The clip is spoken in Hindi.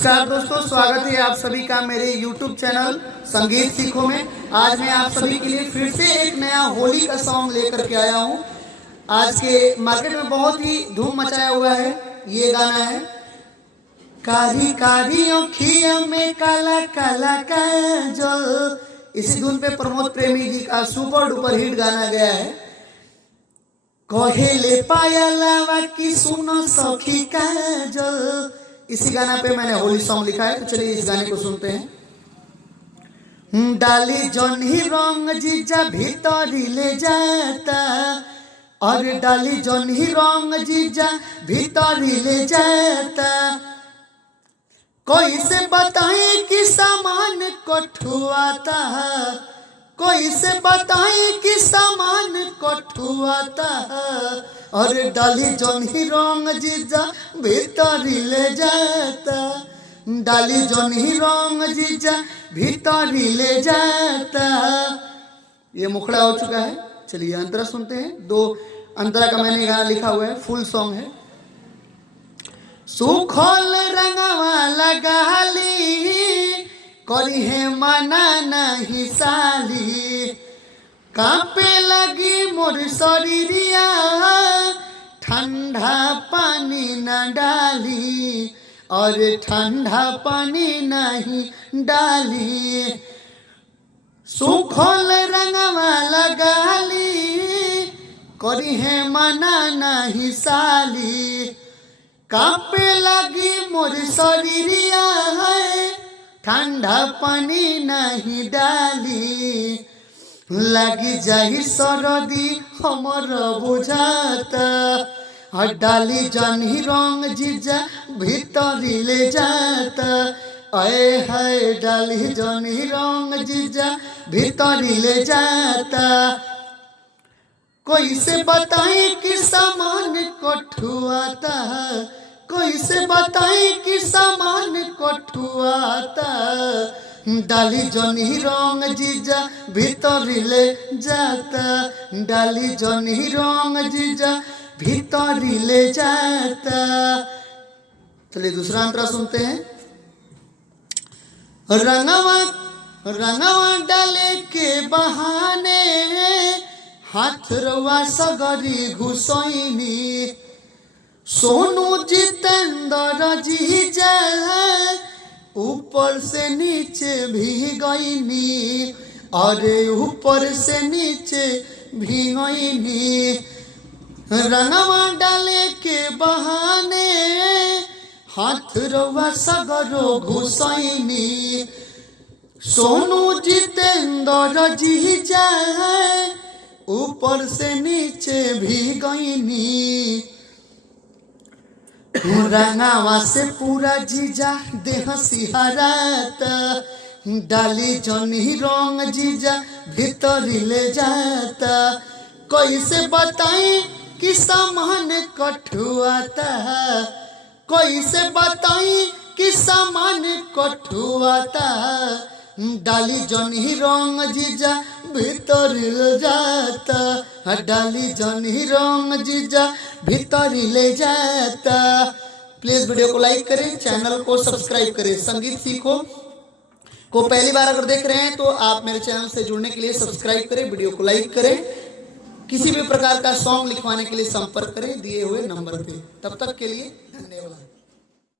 नमस्कार दोस्तों, स्वागत है आप सभी का मेरे YouTube चैनल संगीत सीखो में। आज मैं आप सभी के लिए फिर से एक नया होली का सॉन्ग लेकर के आया हूँ। आज के मार्केट में बहुत ही धूम मचाया हुआ है ये गाना है, कारी कारी आँखियों में काला काला काजल। इसी धुन पे प्रमोद प्रेमी जी का सुपर डुपर हिट गाना गया है, कहेले पायलावा की सुनो सखी काजल। इसी गाना पे मैंने होली सॉन्ग लिखा है, तो चलिए इस गाने को सुनते हैं। डाली जन्ही रंग जीजा भीतरी ले जाता, और डाली जन्ही रंग जीजा भीतरी ले जाता। कोई से बताए कि सामान कठुआता, कोई से बताए कि सामान कठुआता। और डाली जन्ही रंग जीजा भीतरी ले जाता, डाली जन्ही रंग जीजा भीतरी ले जाता। ये मुखड़ा हो चुका है, चलिए अंतरा सुनते हैं। दो अंतरा का मैंने गाना लिखा हुआ है, फुल सॉन्ग है। सुखल रंगवा लगाली, करी है मना नहीं साली। कांपे लगी मोर शरीरिया, ठंडा पानी न डाली, और ठंडा पानी नहीं डाली। सुखल रंगवा लगाली, करी है मना नहीं साली। कांपे लगी मोर शरीरिया, ठंडा पानी नहीं डाली। लगी जाही सरदी हमर बुझाता, और डाली जन्ही रंग जीजा भीतरी ले जाता। आए हाय डाली जन्ही रंग जीजा भीतरी ले जाता। कोई से बताए कि सामान कठुआता, कोई से बताए कि सामान कठुआता। डाली जन्ही रंग जीजा भीतरी ले जाता, डाली जन्ही रंग जीजा भीतरी ले जाता। चलिए दूसरा अंतरा सुनते हैं। रंगवा रंगवा डाले के बहाने, हाथ रवा सगरी घुसैनी। सोनू जितेंद्र जीजा ऊपर से नीचे भी गईनी, अरे ऊपर से नीचे भी गईनी। रंगवा डाले के बहाने, हाथ रवा सगरो घुसैनी। सोनू जितेंद्र जीजा ऊपर से नीचे भी गईनी। रंगावा से पूरा जीजा देह सिहराता, डाली जन्ही रंग जीजा भीतरी ले जाता। कोई से बताए कि सामान कठुआता, कोई से बताए कि सामान कठुआता। डाली जन्ही रंग जीजा भीतरी ले जाता, डाली जन्ही रंग जीजा भीतरी ले जाता। प्लीज वीडियो को लाइक करें, चैनल को सब्सक्राइब करें। संगीत सीखो को पहली बार अगर देख रहे हैं तो आप मेरे चैनल से जुड़ने के लिए सब्सक्राइब करें, वीडियो को लाइक करें। किसी भी प्रकार का सॉन्ग लिखवाने के लिए संपर्क करें दिए हुए नंबर पे। तब तक के लिए धन्यवाद।